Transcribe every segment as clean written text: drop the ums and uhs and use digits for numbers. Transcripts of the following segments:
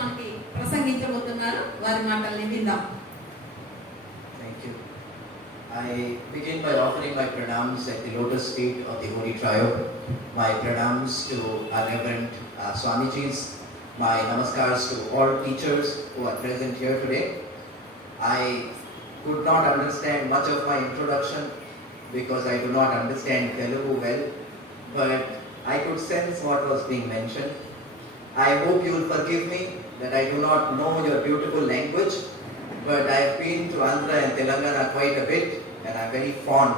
మనకి ప్రసంగించబోతున్నారు. వారి మాటల్ని విందాం. Thank you. I begin by offering my pranams at the lotus feet of the Holy Trio. My pranams to our Reverend Swamijis. My namaskars to all teachers who are present here today. I could not understand much of my introduction because I do not understand Telugu well, but I could sense what was being mentioned. I hope you will forgive me that I do not know your beautiful language, but I have been to Andhra and Telangana quite a bit, and I am very fond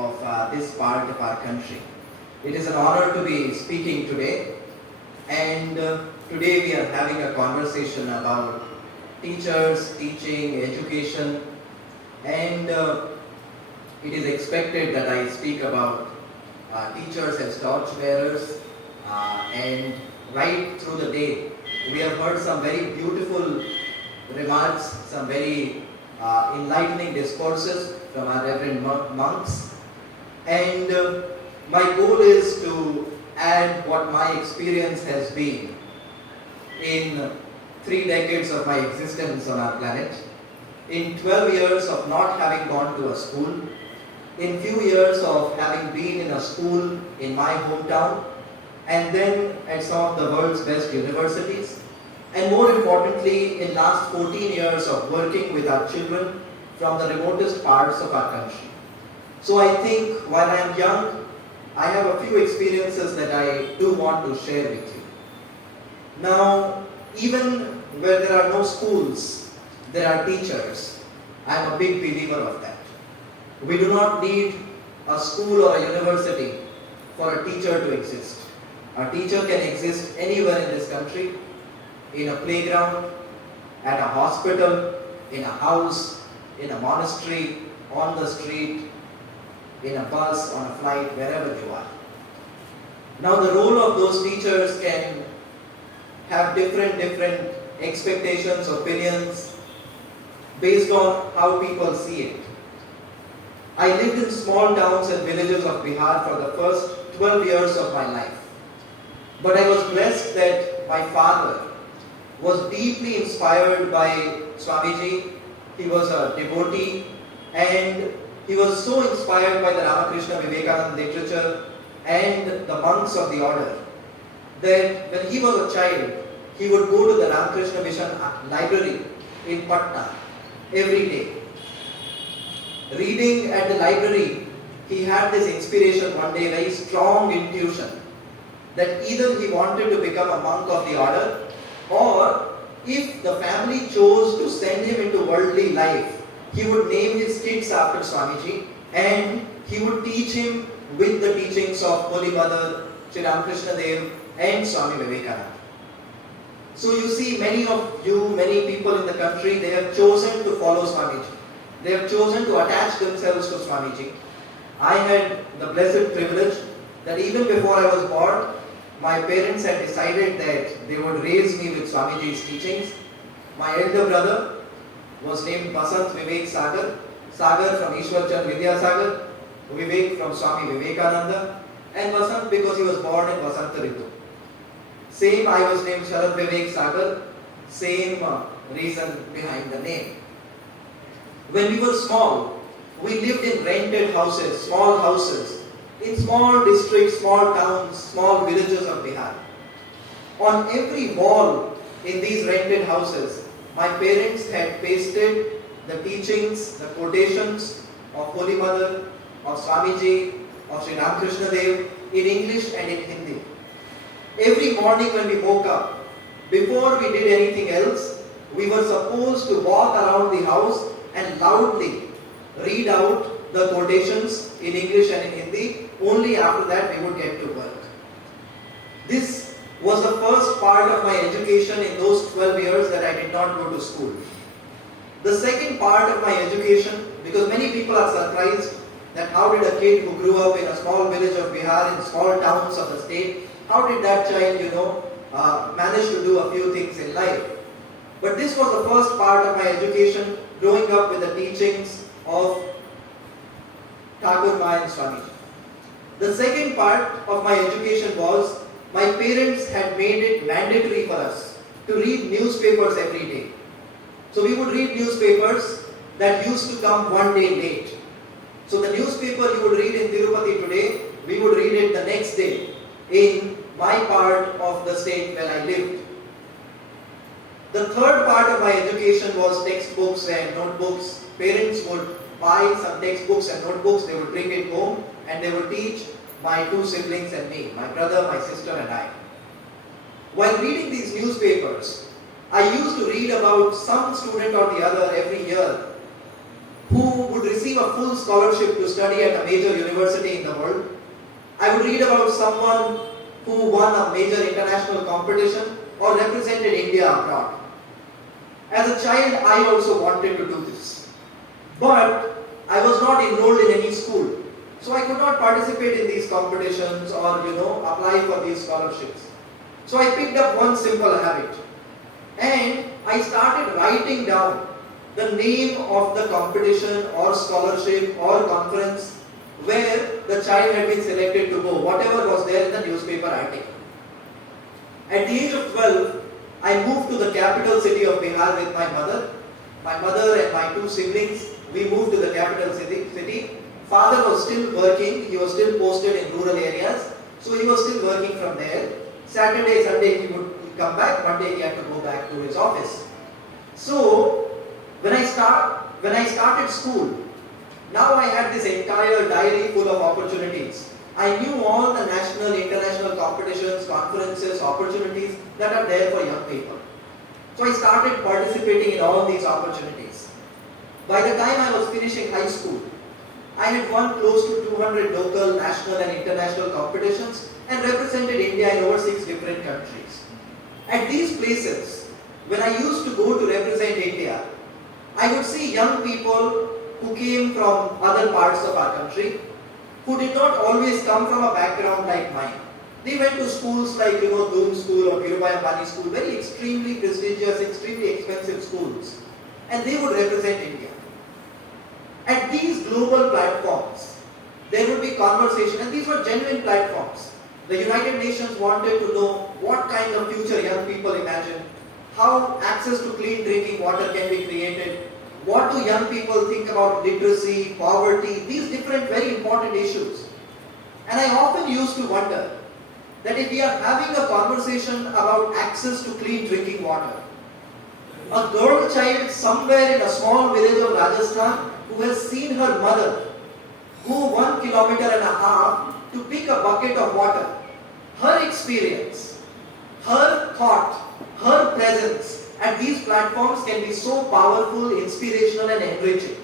of this part of our country. It is an honor to be speaking today, and today we are having a conversation about teachers, teaching, education, and it is expected that I speak about teachers as torchbearers, and right through the day we have heard some very beautiful remarks, some very enlightening discourses from our Reverend monks, and my goal is to add what my experience has been in 3 decades of my existence on our planet, in 12 years of not having gone to a school, in few years of having been in a school in my hometown, and then at some of the world's best universities, and more importantly in last 14 years of working with our children from the remotest parts of our country. So I think while I am young, I have a few experiences that I do want to share with you. Now, even where there are no schools, there are teachers. I am a big believer of that. We do not need a school or a university for a teacher to exist. A teacher can exist anywhere in this country, in a playground, at a hospital, in a house, in a monastery, on the street, in a bus, on a flight, wherever you are. Now the role of those teachers can have different expectations, opinions, based on how people see it. I lived in small towns and villages of Bihar for the first 12 years of my life. But I was blessed that my father was deeply inspired by Swamiji. He was a devotee, and he was so inspired by the Ramakrishna Vivekananda literature and the monks of the order that when he was a child, he would go to the Ramakrishna Mission library in Patna every day. Reading at the library, he had this inspiration one day, very strong intuition, that either he wanted to become a monk of the order, or if the family chose to send him into worldly life, he would name his kids after Swamiji, and he would teach him with the teachings of Holy Mother, Sri Ramakrishna Dev, and Swami Vivekananda. So you see, many of you, many people in the country, they have chosen to follow Swamiji. They have chosen to attach themselves to Swamiji. I had the blessed privilege that even before I was born, my parents had decided that they would raise me with Swamiji's teachings. My elder brother was named Vasant Vivek Sagar, Sagar from Ishwar Chand Vidya Sagar, Vivek from Swami Vivekananda, and Vasant because he was born in Vasanta Ritu. Same, I was named Sharad Vivek Sagar, same reason behind the name. When we were small, we lived in rented houses, small houses, in small districts, small towns, small villages of Bihar. On every wall in these rented houses, my parents had pasted the teachings, the quotations of Holy Mother, of Swamiji, of Sri Ramakrishna Dev in English and in Hindi. Every morning when we woke up, before we did anything else, we were supposed to walk around the house and loudly read out the quotations in English and in Hindi. Only after that we would get to work. This was the first part of my education in those 12 years that I did not go to school. The second part of my education, because many people are surprised that how did a kid who grew up in a small village of Bihar, in small towns of the state, how did that child, manage to do a few things in life? But this was the first part of my education, growing up with the teachings of Thakur Maya and Swamiji. The second part of my education was, my parents had made it mandatory for us to read newspapers every day. So we would read newspapers that used to come one day late. So the newspaper you would read in Tirupati today, we would read it the next day in my part of the state where I lived. The third part of my education was textbooks and notebooks. Parents would buy some textbooks and notebooks, they would bring it home and they would teach my two siblings and me, my brother, my sister and I. While reading these newspapers, I used to read about some student or the other every year who would receive a full scholarship to study at a major university in the world. I would read about someone who won a major international competition or represented India abroad. As a child, I also wanted to do this. But I was not enrolled in any school. So I could not participate in these competitions or, apply for these scholarships. So I picked up one simple habit. And I started writing down the name of the competition or scholarship or conference where the child had been selected to go, whatever was there in the newspaper article. At the age of 12, I moved to the capital city of Bihar with my mother. My mother and my two siblings, we moved to the capital city. Father was still working, he was still posted in rural areas, so he was still working from there. Saturday, Sunday he would come back, Monday he had to go back to his office. So, when I started school, now I had this entire diary full of opportunities. I knew all the national, international competitions, conferences, opportunities that are there for young people. So I started participating in all these opportunities. By the time I was finishing high school, I had won close to 200 local, national and international competitions and represented India in over 6 different countries. At these places, when I used to go to represent India, I would see young people who came from other parts of our country, who did not always come from a background like mine. They went to schools like, Doom School or Tirupati School, very extremely prestigious, extremely expensive schools. And they would represent India. At these global platforms, there would be conversation, and these were genuine platforms. The United Nations wanted to know what kind of future young people imagine, how access to clean drinking water can be created, what do young people think about literacy, poverty, these different very important issues. And I often used to wonder that if we are having a conversation about access to clean drinking water, a girl child somewhere in a small village of Rajasthan who has seen her mother go 1.5 kilometers to pick a bucket of water, her experience, her thought, her presence at these platforms can be so powerful, inspirational and enriching.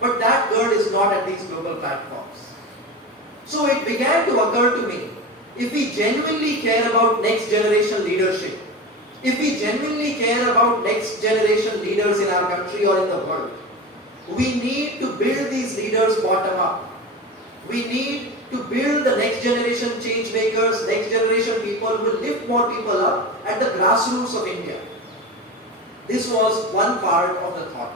But that girl is not at these global platforms. So it began to occur to me, if we genuinely care about next generation leadership, if we genuinely care about next generation leaders in our country or in the world, we need to build these leaders bottom up. We need to build the next generation change makers, next generation people who will lift more people up at the grassroots of India. This was one part of the thought.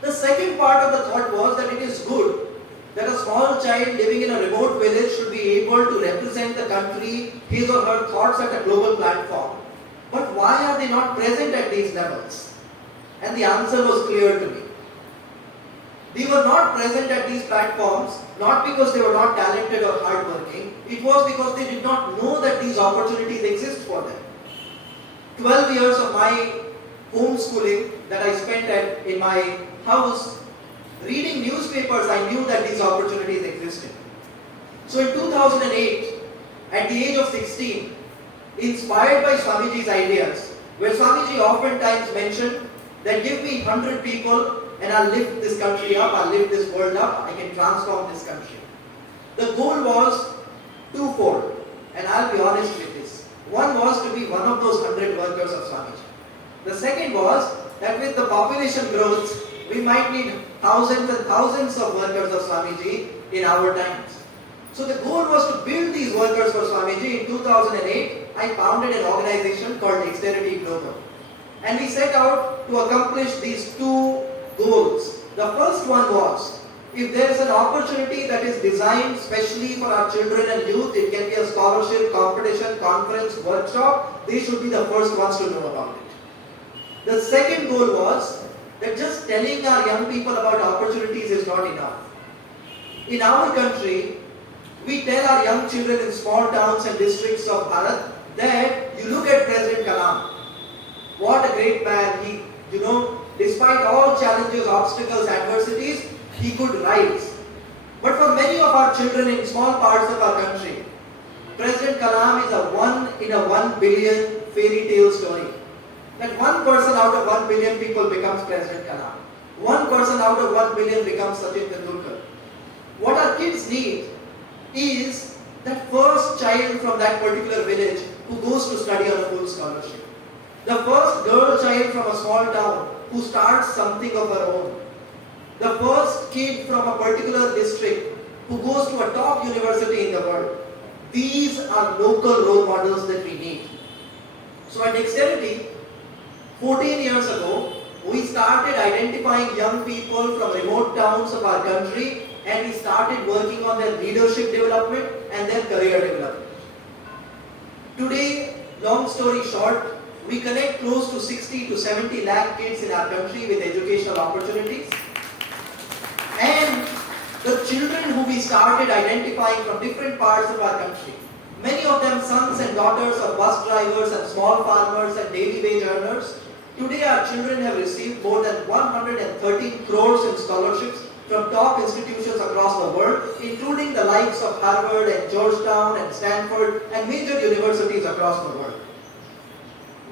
The second part of the thought was that it is good that a small child living in a remote village should be able to represent the country, his or her thoughts at a global platform. But why are they not present at these levels? And the answer was clear to me. They were not present at these platforms, not because they were not talented or hardworking. It was because they did not know that these opportunities exist for them. 12 years of my homeschooling that I spent in my house, reading newspapers, I knew that these opportunities existed. So in 2008, at the age of 16, inspired by Swamiji's ideas, where Swamiji oftentimes mentioned that give me 100 people and I'll lift this country up, I'll lift this world up, I can transform this country. The goal was twofold, and I'll be honest with this. One was to be one of those 100 workers of Swamiji. The second was that with the population growth, we might need thousands and thousands of workers of Swamiji in our times. So the goal was to build these workers for Swamiji. In 2008, I founded an organization called Dexterity Global. And we set out to accomplish these two goals. The first one was, If there is an opportunity that is designed specially for our children and youth, it can be a scholarship, competition, conference, workshop, they should be the first ones to know about it. The second goal was that just telling our young people about opportunities is not enough. In our country, we tell our young children in small towns and districts of Bharat that you look at President Kalam. What a great man. He, despite all challenges, obstacles, adversities, he could rise. But for many of our children in small parts of our country, President Kalam is a 1 in a 1 billion fairy tale story. That one person out of 1 billion people becomes President Kalam. One person out of 1 billion becomes Sachin Tendulkar. What our kids need is that first child from that particular village who goes to study on a full scholarship. The first girl child from a small town who starts something of her own. The first kid from a particular district who goes to a top university in the world. These are local role models that we need. So at Dexterity, 14 years ago, we started identifying young people from remote towns of our country, and we started working on their leadership development and their career development. Today, long story short, we connect close to 60 to 70 lakh kids in our country with educational opportunities. And the children who we started identifying from different parts of our country, many of them sons and daughters of bus drivers and small farmers and daily wage earners, today our children have received more than 113 crores in scholarships from top institutions across the world, including the likes of Harvard and Georgetown and Stanford and major universities across the world.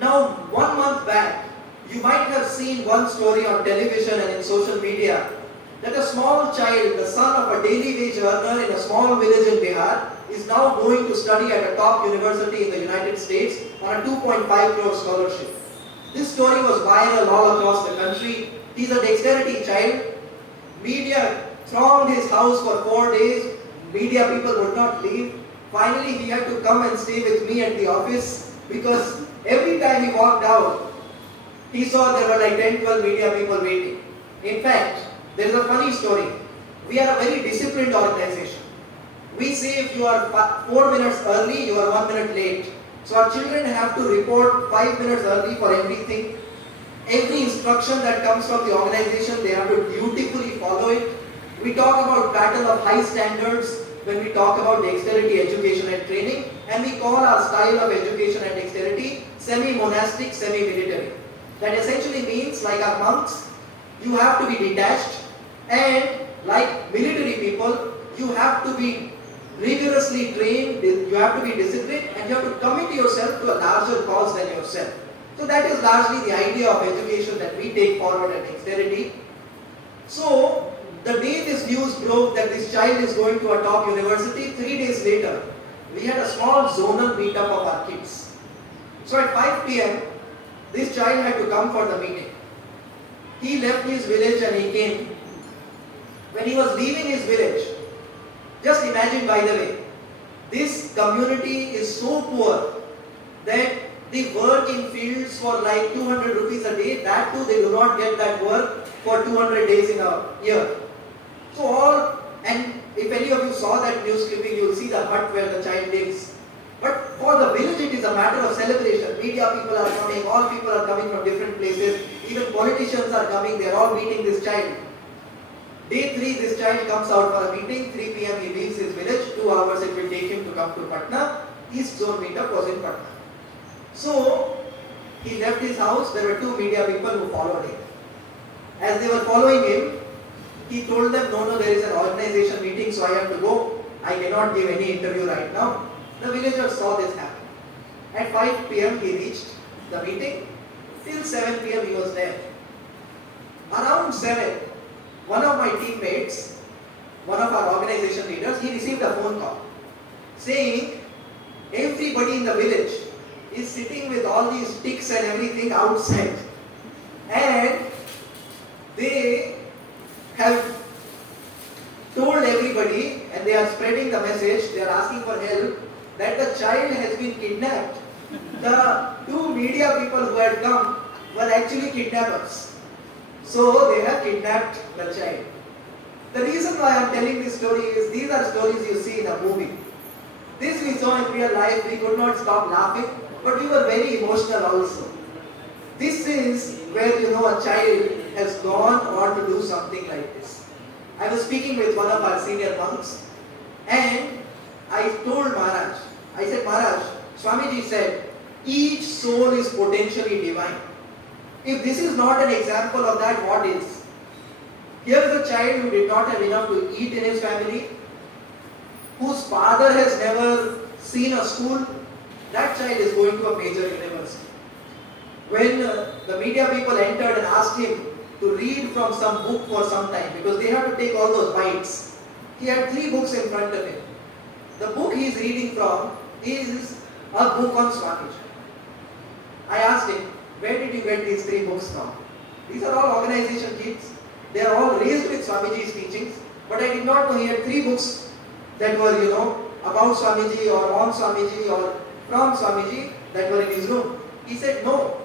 Now, 1 month back, you might have seen one story on television and in social media that a small child, the son of a daily wage earner in a small village in Bihar, is now going to study at a top university in the United States on a 2.5 crore scholarship. This story was viral all across the country. He's a Dexterity child. Media thronged his house for 4 days. Media people would not leave. Finally, he had to come and stay with me at the office because every time he walked out, he saw there were like 10-12 media people waiting. In fact, there is a funny story. We are a very disciplined organization. We say if you are 4 minutes early, you are 1 minute late. So our children have to report 5 minutes early for everything. Every instruction that comes from the organization, they have to dutifully follow it. We talk about battle of high standards when we talk about dexterity, education and training. And we call our style of education and dexterity semi-monastic, semi-military. That essentially means, like our monks, you have to be detached, and like military people, you have to be rigorously trained, you have to be disciplined, and you have to commit yourself to a larger cause than yourself. So that is largely the idea of education that we take forward at Dexterity. So the day this news broke that this child is going to a top university, 3 days later, we had a small zonal meetup of our kids. So at 5 p.m., this child had to come for the meeting. He left his village and he came. When he was leaving his village, just imagine, by the way, this community is so poor that they work in fields for like 200 rupees a day. That too, they do not get that work for 200 days in a year. So and if any of you saw that news clipping, you will see the hut where the child lives. But for the village, it is a matter of celebration. Media people are coming, all people are coming from different places. Even politicians are coming, they are all meeting this child. Day 3, this child comes out for a meeting. 3 p.m. he leaves his village. 2 hours it will take him to come to Patna. East Zone meetup was in Patna. So he left his house. There were 2 media people who followed him. As they were following him, he told them, no, there is an organization meeting, so I have to go. I cannot give any interview right now. The villagers saw this happen. At 5 p.m. he reached the meeting. Till 7 p.m. he was there. Around 7, one of my teammates, one of our organization leaders, he received a phone call saying everybody in the village is sitting with all these sticks and everything outside, and they have told everybody, and they are spreading the message, they are asking for help, that the child has been kidnapped. The 2 media people who had come were actually kidnappers. So they have kidnapped the child. The reason why I am telling this story is these are stories you see in a movie. This we saw in real life, we could not stop laughing, but we were very emotional also. This is where a child has gone on to do something like this. I was speaking with one of our senior monks and I told Maharaj, I said, Maharaj, Swamiji said, each soul is potentially divine. If this is not an example of that, what is? Here is a child who did not have enough to eat in his family, whose father has never seen a school. That child is going to a major university. When the media people entered and asked him to read from some book for some time, because they have to take all those bites, he had 3 books in front of him. The book he is reading from is a book on Swamiji. I asked him, where did you get these 3 books from? These are all organization kids. They are all raised with Swamiji's teachings, but I did not know he had 3 books that were, about Swamiji or on Swamiji or from Swamiji that were in his room. He said, no.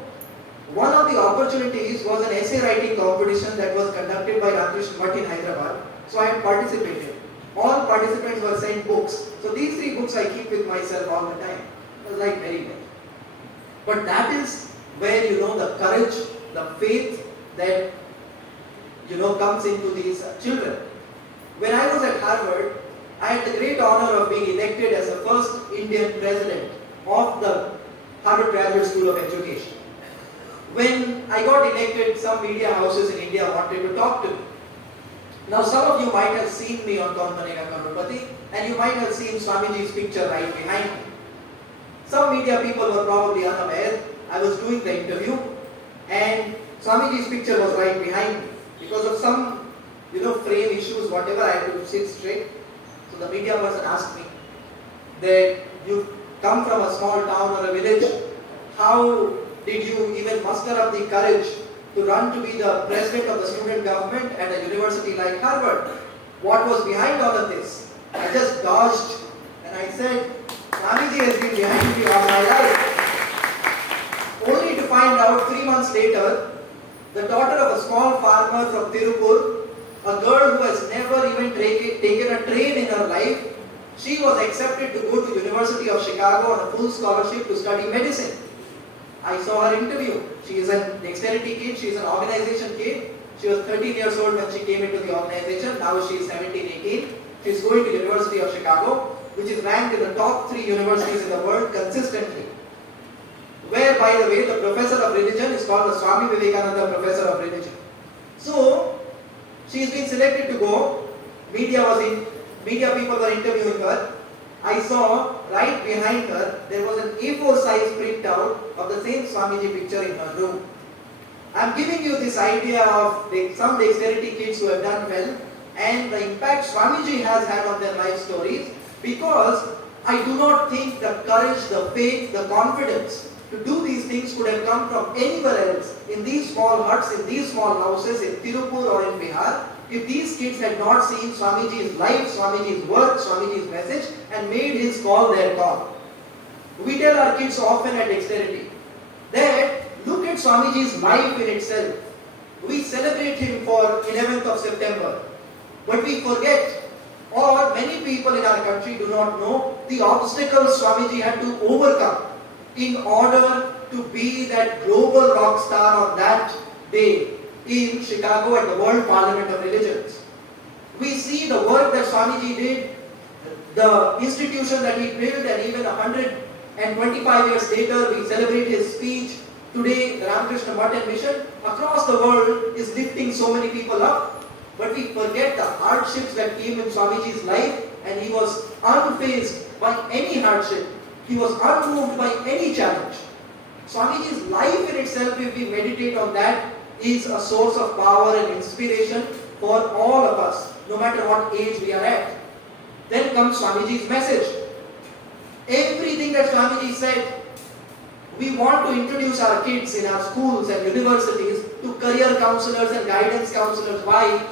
One of the opportunities was an essay writing competition that was conducted by Ramakrishna in Hyderabad. So I had participated. All participants were sent books. So these 3 books I keep with myself all the time. It was like very good. But that is where the courage, the faith that comes into these children. When I was at Harvard, I had the great honor of being elected as the first Indian president of the Harvard Graduate School of Education. When I got elected, some media houses in India wanted to talk to me. Now some of you might have seen me on Tirupati, and you might have seen Swamiji's picture right behind me. Some media people were probably unaware. I was doing the interview and Swamiji's picture was right behind me. Because of some, frame issues, whatever, I had to sit straight. So the media person asked me that you come from a small town or a village, how did you even muster up the courage to run to be the president of the student government at a university like Harvard? What was behind all of this? I just dodged and I said, Swamiji has been behind me all my life. Only to find out 3 months later, the daughter of a small farmer from Tirupati, a girl who has never even taken a train in her life, she was accepted to go to University of Chicago on a full scholarship to study medicine. I saw her interview. She is a Dexterity kid, she is an organization kid. She was 13 years old when she came into the organization, now she is 17, 18. She is going to University of Chicago, which is ranked in the top 3 universities in the world consistently. Where, by the way, the professor of religion is called the Swami Vivekananda Professor of Religion. So, she has been selected to go. Media people were interviewing her. I saw right behind her, there was an A4 size printout of the same Swamiji picture in her room. I am giving you this idea of some Dexterity kids who have done well and the impact Swamiji has had on their life stories, because I do not think the courage, the faith, the confidence to do these things could have come from anywhere else, in these small huts, in these small houses, in Tirupati or in Bihar, if these kids had not seen Swamiji's life, Swamiji's work, Swamiji's message and made his call their call. We tell our kids often at Dexterity that look at Swamiji's life in itself. We celebrate him for 11th of September, but we forget, or many people in our country do not know, the obstacles Swamiji had to overcome in order to be that global rock star on that day in Chicago at the World Parliament of Religions. We see the work that Swamiji did, the institution that he built, and even 125 years later we celebrate his speech. Today the Ramakrishna and mission across the world is lifting so many people up, but we forget the hardships that came in Swamiji's life, and he was unfazed by any hardship. He was unmoved by any challenge. Swamiji's life in itself, if we meditate on that, is a source of power and inspiration for all of us, no matter what age we are at. Then comes Swamiji's message. Everything that Swamiji said, we want to introduce our kids in our schools and universities to career counselors and guidance counselors. Why?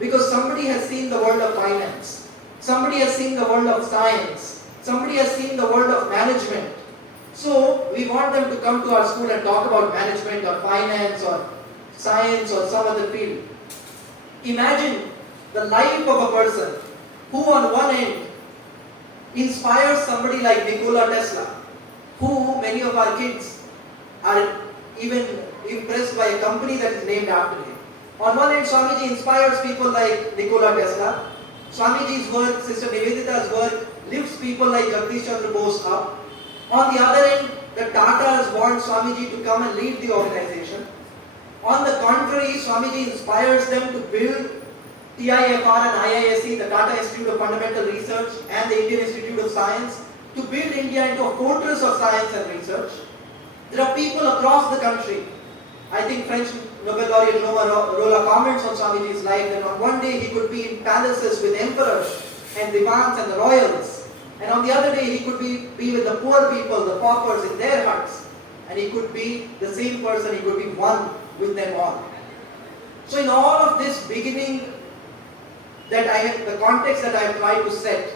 Because somebody has seen the world of finance. Somebody has seen the world of science. Somebody has seen the world of management. So, we want them to come to our school and talk about management or finance or science or some other field. Imagine the life of a person who on one end inspires somebody like Nikola Tesla, who many of our kids are even impressed by a company that is named after him. On one end, Swamiji inspires people like Nikola Tesla. Swamiji's work, Sister Nivedita's work, lifts people like Jagdish Chandra Bose up. On the other end, the Tatas want Swamiji to come and lead the organization. On the contrary, Swamiji inspires them to build TIFR and IISc, the Tata Institute of Fundamental Research, and the Indian Institute of Science, to build India into a fortress of science and research. There are people across the country. I think French Nobel laureate Rolla comments on Swamiji's life that on one day he could be in palaces with emperors and divans and the royals, and on the other day he could be with the poor people, the paupers in their huts, and he could be the same person, he could be one with them all. So in all of this beginning, the context that I have tried to set,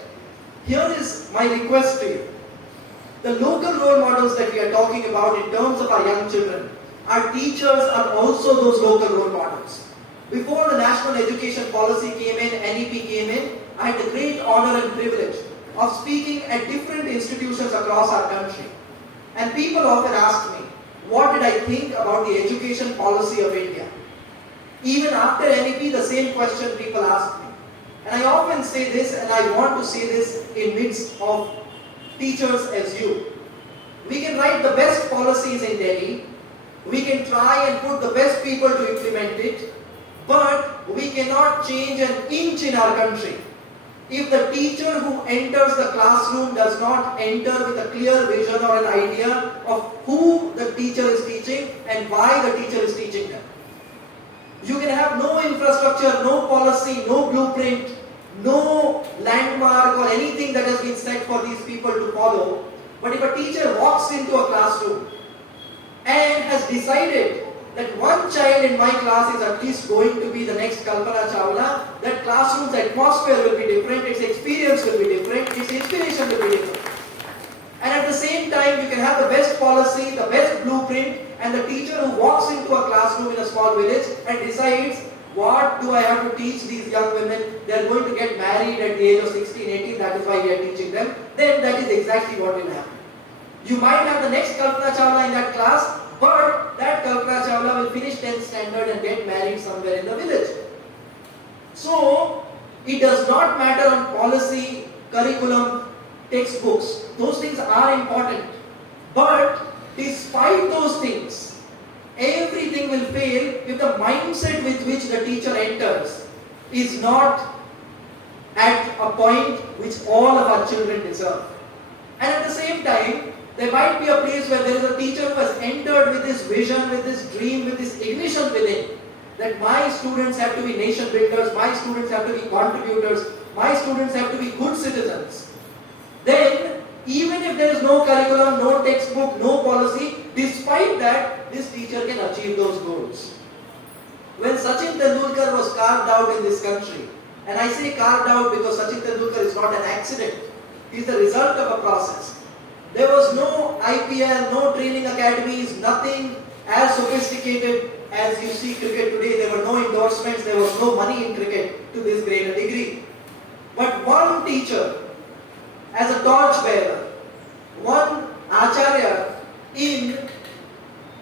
here is my request to you. The local role models that we are talking about in terms of our young children, our teachers are also those local role models. Before the National Education Policy came in, NEP came in, I had the great honor and privilege of speaking at different institutions across our country. And people often ask me, what did I think about the education policy of India? Even after NEP, the same question people ask me. And I often say this, and I want to say this in midst of teachers as you. We can write the best policies in Delhi, we can try and put the best people to implement it, but we cannot change an inch in our country if the teacher who enters the classroom does not enter with a clear vision or an idea of who the teacher is teaching and why the teacher is teaching them. You can have no infrastructure, no policy, no blueprint, no landmark or anything that has been set for these people to follow. But if a teacher walks into a classroom and has decided that one child in my class is at least going to be the next Kalpana Chawla, that classroom's atmosphere will be different, its experience will be different, its inspiration will be different. And at the same time, you can have the best policy, the best blueprint, and the teacher who walks into a classroom in a small village and decides, what do I have to teach these young women? They are going to get married at the age of 16, 18, that is why we are teaching them. Then that is exactly what will happen. You might have the next Kalpana Chawla in that class, but that Kalpana Chawla will finish 10th standard and get married somewhere in the village. So, it does not matter on policy, curriculum, textbooks. Those things are important. But despite those things, everything will fail if the mindset with which the teacher enters is not at a point which all of our children deserve. And at the same time, there might be a place where there is a teacher who has entered with this vision, with this dream, with this ignition within, that my students have to be nation builders, my students have to be contributors, my students have to be good citizens. Then, even if there is no curriculum, no textbook, no policy, despite that, this teacher can achieve those goals. When Sachin Tendulkar was carved out in this country, and I say carved out because Sachin Tendulkar is not an accident, he is the result of a process. There was no IPL, no training academies, nothing as sophisticated as you see cricket today. There were no endorsements, there was no money in cricket to this great a degree. But one teacher, as a torch bearer, one Acharya in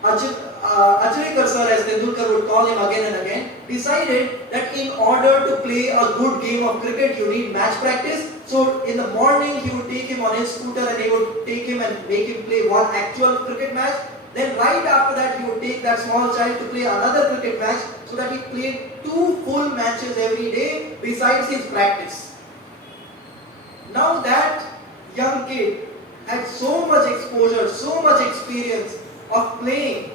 Acharikar sir, as Tendulkar would call him again and again, decided that in order to play a good game of cricket, you need match practice. So in the morning, he would take him on his scooter and he would take him and make him play one actual cricket match. Then right after that, he would take that small child to play another cricket match, so that he played 2 full matches every day besides his practice. Now that young kid had so much exposure, so much experience of playing,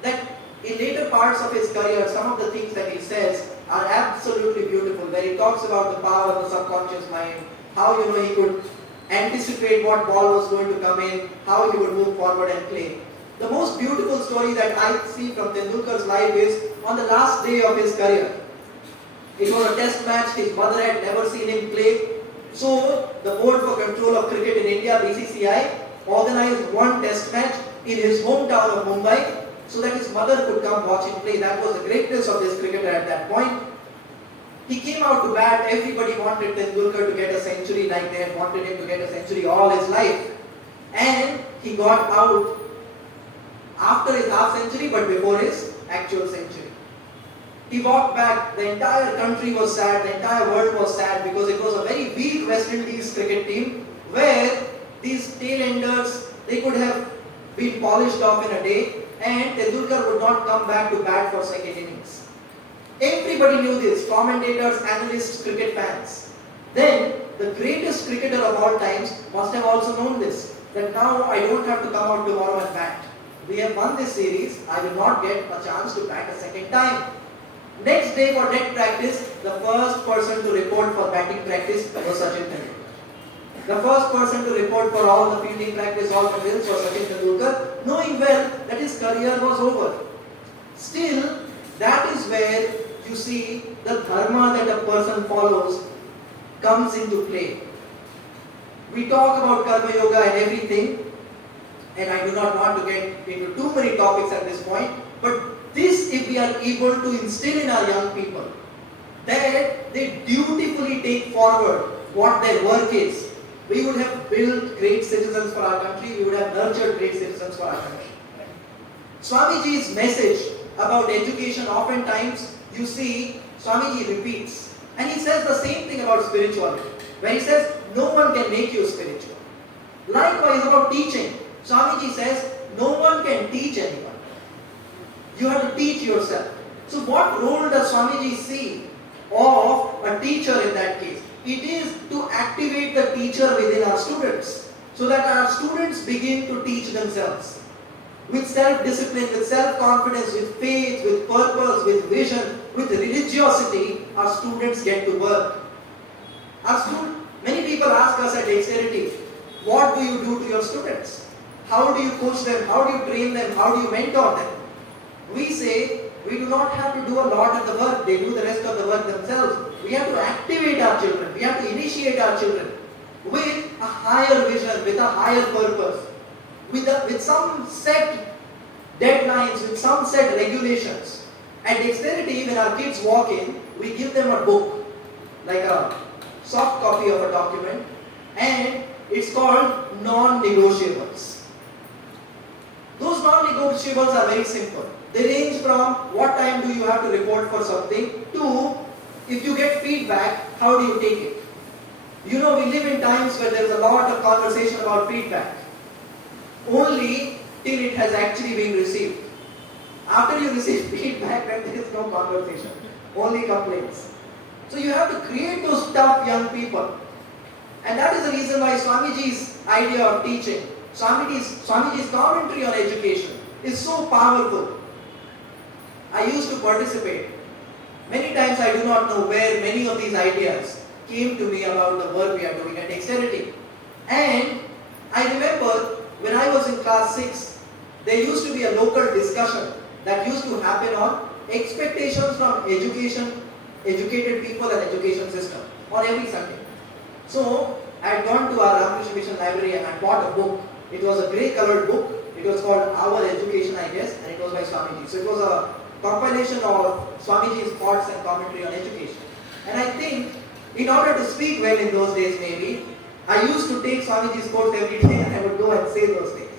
that in later parts of his career, some of the things that he says are absolutely beautiful, where he talks about the power of the subconscious mind, how he could anticipate what ball was going to come in, how he would move forward and play. The most beautiful story that I see from Tendulkar's life is on the last day of his career. It was a test match, his mother had never seen him play. So, the Board for Control of Cricket in India, BCCI, organized one test match in his hometown of Mumbai, so that his mother could come watch him play. That was the greatness of this cricketer at that point. He came out to bat. Everybody wanted Tendulkar to get a century like they had wanted him to get a century all his life. And he got out after his half century but before his actual century. He walked back. The entire country was sad. The entire world was sad because it was a very weak West Indies cricket team where these tail-enders, they could have been polished off in a day and Tendulkar would not come back to bat for second innings. Everybody knew this, commentators, analysts, cricket fans. Then, the greatest cricketer of all times must have also known this, that now I don't have to come out tomorrow and bat. We have won this series, I will not get a chance to bat a second time. Next day for net practice, the first person to report for batting practice was Sachin Tendulkar. The first person to report for all the fielding practice, all the drills was Sachin Tendulkar, knowing well that his career was over. Still, that is where you see the dharma that a person follows comes into play. We talk about karma yoga and everything, and I do not want to get into too many topics at this point, but this, if we are able to instill in our young people, that they dutifully take forward what their work is, we would have built great citizens for our country, we would have nurtured great citizens for our country. Swamiji's message about education, oftentimes you see Swamiji repeats, and he says the same thing about spirituality, where he says no one can make you spiritual. Likewise about teaching, Swamiji says no one can teach anyone. You have to teach yourself. So what role does Swamiji see of a teacher in that case? It is to activate the teacher within our students, so that our students begin to teach themselves. With self-discipline, with self-confidence, with faith, with purpose, with vision, with religiosity, our students get to work. Many people ask us at Dexterity, what do you do to your students? How do you coach them? How do you train them? How do you mentor them? We say, we do not have to do a lot of the work. They do the rest of the work themselves. We have to activate our children. We have to initiate our children with a higher vision, with a higher purpose. With some set deadlines, with some set regulations. At Dexterity, when our kids walk in, we give them a book, like a soft copy of a document, and it's called non-negotiables. Those non-negotiables are very simple. They range from what time do you have to report for something to if you get feedback, how do you take it? You know, we live in times where there's a lot of conversation about feedback. Only till it has actually been received. After you receive feedback, then there is no conversation, only complaints. So you have to create those tough young people. And that is the reason why Swamiji's idea of teaching, Swamiji's commentary on education is so powerful. I used to participate. Many times I do not know where many of these ideas came to me about the work we are doing at Dexterity. And I remember when I was in class 6, there used to be a local discussion that used to happen on expectations from educated people and education system on every Sunday. So I had gone to our Ramakrishna Mission library and I bought a book. It was a grey colored book. It was called Our Education, I guess, and it was by Swamiji. So it was a compilation of Swamiji's thoughts and commentary on education. And I think in order to speak well in those days maybe, I used to take Swamiji's quotes every day and I would go and say those things.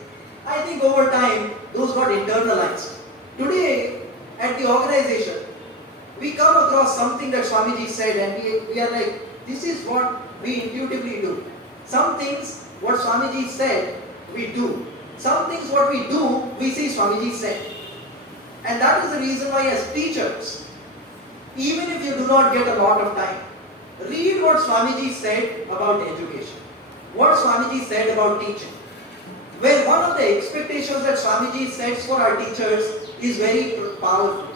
I think over time, those got internalized. Today, at the organization, we come across something that Swamiji said and we are like, this is what we intuitively do. Some things, what Swamiji said, we do. Some things, what we do, we see Swamiji said. And that is the reason why as teachers, even if you do not get a lot of time, read what Swamiji said about education. What Swamiji said about teaching. Where one of the expectations that Swamiji sets for our teachers is very powerful.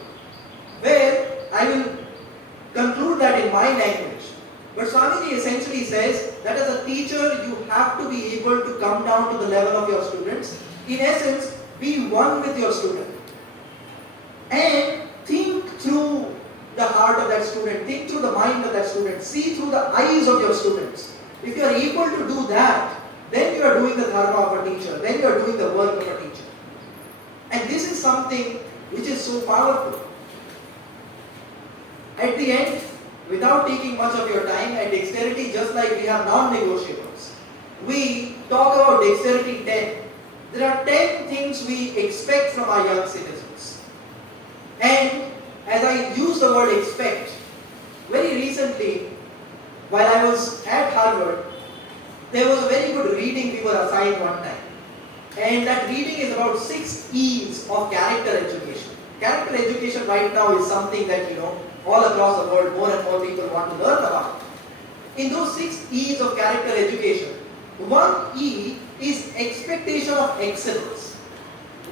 Where I will conclude that in my language. But Swamiji essentially says that as a teacher, you have to be able to come down to the level of your students. In essence, be one with your student. And think through the heart of that student, think through the mind of that student, see through the eyes of your students. If you are able to do that, then you are doing the dharma of a teacher, then you are doing the work of a teacher. And this is something which is so powerful. At the end, without taking much of your time, at Dexterity, just like we have non-negotiables, we talk about Dexterity 10. There are 10 things we expect from our young citizens. And as I use the word expect, very recently, while I was at Harvard, there was a very good reading we were assigned one time. And that reading is about 6 E's of character education. Character education right now is something that, all across the world, more and more people want to learn about. In those 6 E's of character education, one E is expectation of excellence.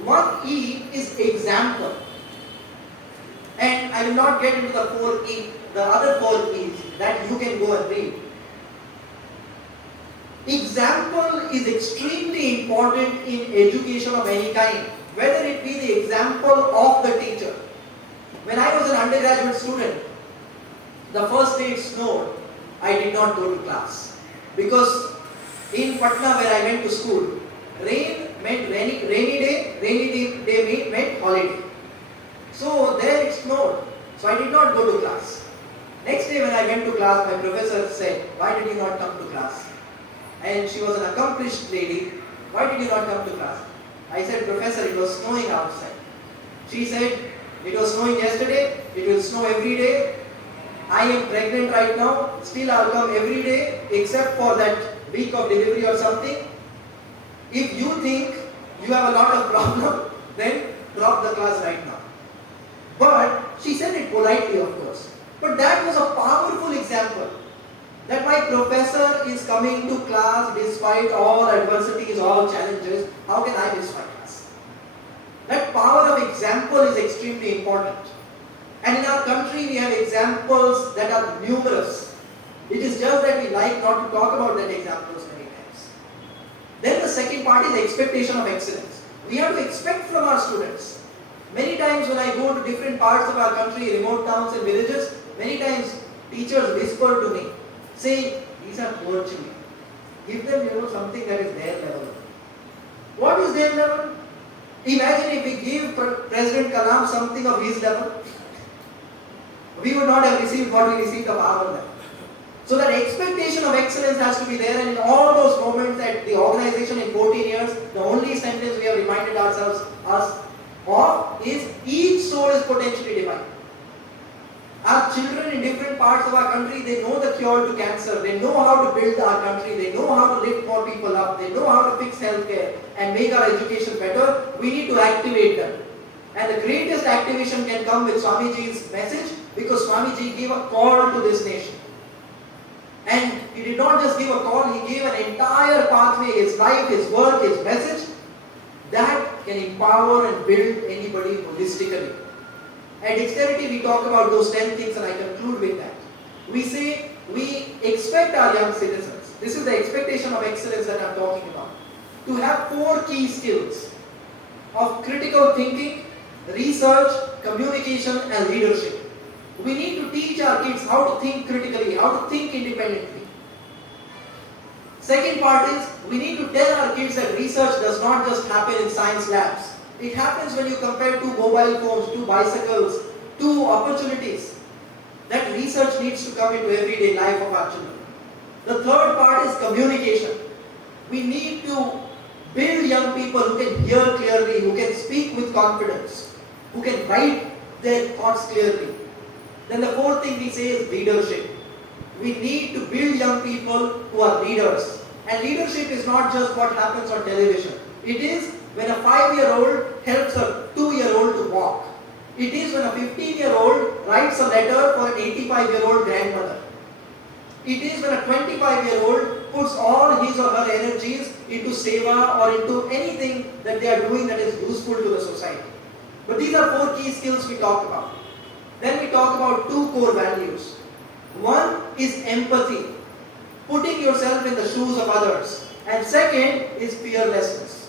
One E is example. And I will not get into the other 4 E's that you can go and read. Example is extremely important in education of any kind, whether it be the example of the teacher. When I was an undergraduate student, the first day it snowed, I did not go to class. Because in Patna where I went to school, rain meant rainy day meant holiday. So there it snowed, so I did not go to class. Next day when I went to class, my professor said, "Why did you not come to class?" And she was an accomplished lady. "Why did you not come to class?" I said, "Professor, it was snowing outside." She said, "It was snowing yesterday, it will snow every day. I am pregnant right now, still I'll come every day except for that week of delivery or something. If you think you have a lot of problem, then drop the class right now." But she said it politely, of course. But that was a powerful example. That my professor is coming to class despite all adversities, all challenges. How can I miss my class? That power of example is extremely important. And in our country, we have examples that are numerous. It is just that we like not to talk about that examples many times. Then the second part is expectation of excellence. We have to expect from our students. Many times when I go to different parts of our country, remote towns and villages, many times teachers whisper to me, saying, "These are poor children. Give them, something that is their level." What is their level? Imagine if we give President Kalam something of his level. We would not have received what we received of our level. So that expectation of excellence has to be there, and in all those moments at the organization in 14 years, the only sentence we have reminded ourselves of is each soul is potentially divine. Our children in different parts of our country, they know the cure to cancer, they know how to build our country, they know how to lift more people up, they know how to fix healthcare and make our education better. We need to activate them. And the greatest activation can come with Swamiji's message, because Swamiji gave a call to this nation. And he did not just give a call, he gave an entire pathway, his life, his work, his message, that can empower and build anybody holistically. At Dexterity, we talk about those 10 things, and I conclude with that. We say we expect our young citizens, this is the expectation of excellence that I'm talking about, to have 4 key skills of critical thinking, research, communication, and leadership. We need to teach our kids how to think critically, how to think independently. Second part is, we need to tell our kids that research does not just happen in science labs. It happens when you compare 2 mobile phones, 2 bicycles, 2 opportunities. That research needs to come into everyday life of our children. The third part is communication. We need to build young people who can hear clearly, who can speak with confidence, who can write their thoughts clearly. Then the fourth thing we say is leadership. We need to build young people who are leaders. And leadership is not just what happens on television. It is when a 5-year-old helps a 2-year-old to walk. It is when a 15-year-old writes a letter for an 85-year-old grandmother. It is when a 25-year-old puts all his or her energies into seva or into anything that they are doing that is useful to the society. But these are 4 key skills we talked about. Then we talk about 2 core values. One is empathy, putting yourself in the shoes of others. And second is fearlessness.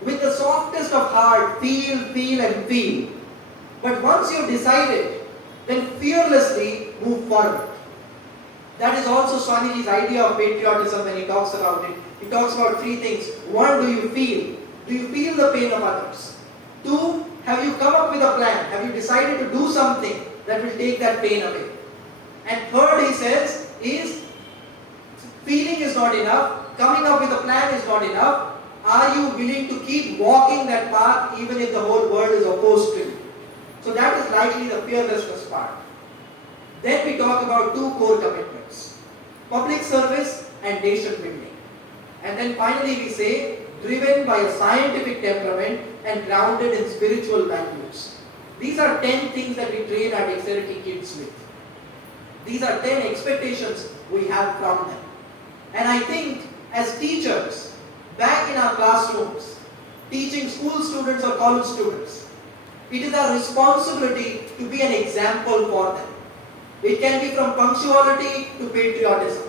With the softest of heart, feel and feel. But once you've decided, then fearlessly move forward. That is also Swamiji's idea of patriotism when he talks about it. He talks about 3 things. 1, do you feel? Do you feel the pain of others? 2, have you come up with a plan? Have you decided to do something that will take that pain away? And third, he says, is feeling is not enough, coming up with a plan is not enough. Are you willing to keep walking that path even if the whole world is opposed to you? So that is likely the fearlessness part. Then we talk about two core commitments: public service and nation building. And then finally we say, driven by a scientific temperament and grounded in spiritual values. These are 10 things that we train our Dexterity kids with. These are 10 expectations we have from them. And I think as teachers, back in our classrooms, teaching school students or college students, it is our responsibility to be an example for them. It can be from punctuality to patriotism.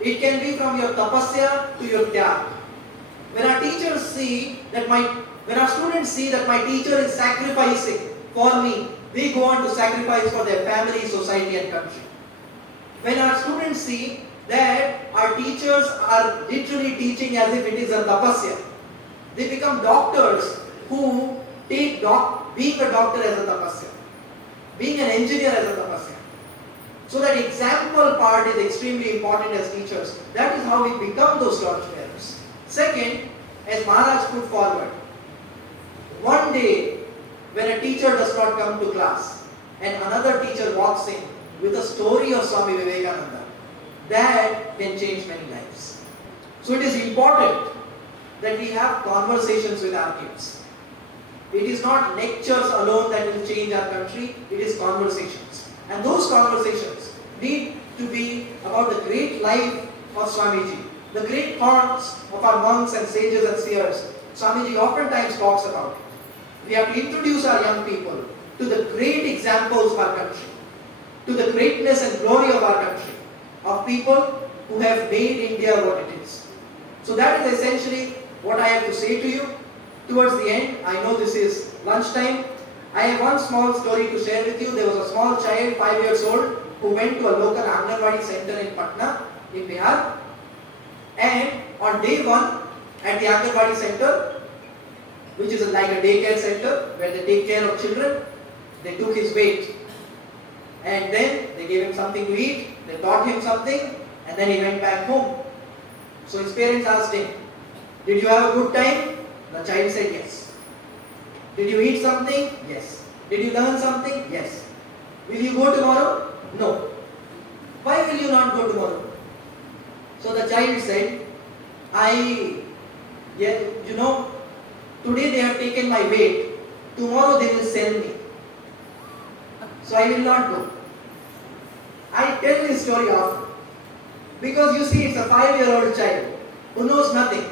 It can be from your tapasya to your tyag. When our teachers see that when our students see that my teacher is sacrificing for me, they go on to sacrifice for their family, society and country. When our students see that our teachers are literally teaching as if it is a tapasya, they become doctors who take being a doctor as a tapasya, being an engineer as a tapasya. So that example part is extremely important as teachers. That is how we become those torchbearers. Second, as Maharaj put forward, one day when a teacher does not come to class and another teacher walks in with a story of Swami Vivekananda, that can change many lives. So it is important that we have conversations with our kids. It is not lectures alone that will change our country, it is conversations. And those conversations need to be about the great life of Swamiji, the great thoughts of our monks and sages and seers. Swamiji oftentimes talks about it. We have to introduce our young people to the great examples of our country, to the greatness and glory of our country, of people who have made India what it is. So that is essentially what I have to say to you. Towards the end, I know this is lunchtime. I have one small story to share with you. There was a small child, 5 years old, who went to a local Anganwadi center in Patna, in Bihar. And on day 1, at the Anganwadi center, which is like a daycare center where they take care of children, they took his weight. And then they gave him something to eat, they taught him something, and then he went back home. So his parents asked him, "Did you have a good time?" The child said yes. "Did you eat something?" Yes. "Did you learn something?" Yes. "Will you go tomorrow?" No. "Why will you not go tomorrow?" So the child said, today they have taken my weight, tomorrow they will sell me. So I will not go. I tell this story often. Because you see, it's a 5-year-old child who knows nothing.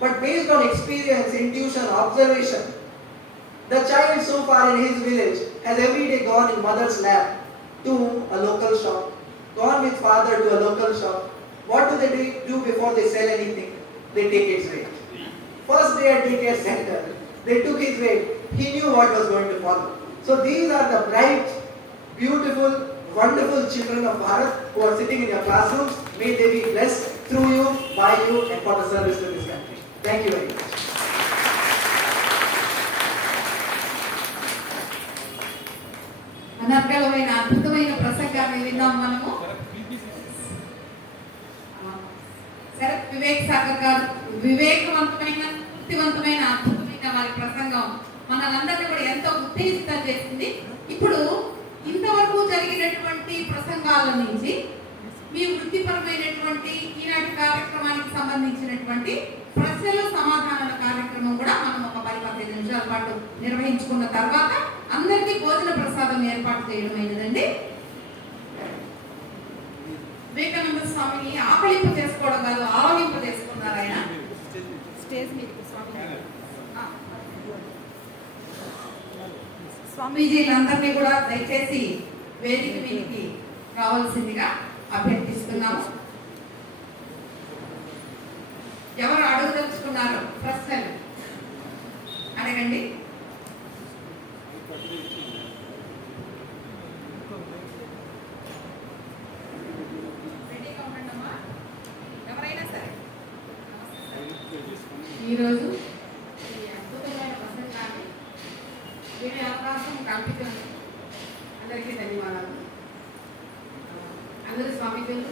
But based on experience, intuition, observation, the child so far in his village has every day gone in mother's lap to a local shop, gone with father to a local shop. What do they do before they sell anything? They take his weight. First day at daycare center, they took his weight. He knew what was going to follow. So these are the bright, beautiful, wonderful children of Bharat who are sitting in your classrooms. May they be blessed through you, by you, and for the service to this country. Thank you very much. అనర్గళమైన అద్భుతమైన ప్రసంగాన్ని విన్నాం మనము. శరత్ వివేక్ సాగర్ గారు వివేకవంతమైన, శక్తివంతమైన, అద్భుతమైన వారి ప్రసంగం మనలందరినీ కూడా ఎంతో ఉత్తేజితం చేసింది. ఇప్పుడు ఇంతవరకు జరిగినటువంటి ప్రసంగాల నుంచి మీ వృత్తిపరమైనటువంటి ఈనాటి కార్యక్రమానికి సంబంధించినటువంటి ప్రశ్నలు సమాధానాల కార్యక్రమం కూడా మనం ఒక 10-15 నిమిషాల పాటు నిర్వహించుకున్న తర్వాత అందరికీ భోజన ప్రసాదం ఏర్పాటు చేయడమైనదండి. వివేకానంద స్వామిని ఆకలింప చేసుకోవడం కాదు, ఆవలింప చేసుకున్నారు ఆయన. స్టేజ్ మీద స్వామీజీలందరినీ కూడా దయచేసి వేదిక మీదకి రావాల్సిందిగా అభ్యర్థిస్తున్నాము. ఎవరు అడుగుదలుచుకున్నారో ప్రశ్నలు అడగండి. రెడీగా ఉండండమ్మా, ఎవరైనా సరే. ఈరోజు ఈ అద్భుతమైన ప్రసంగాన్ని వినే అవకాశం కల్పించారు. అందరికీ ధన్యవాదాలు. అందరూ స్వామీజీలు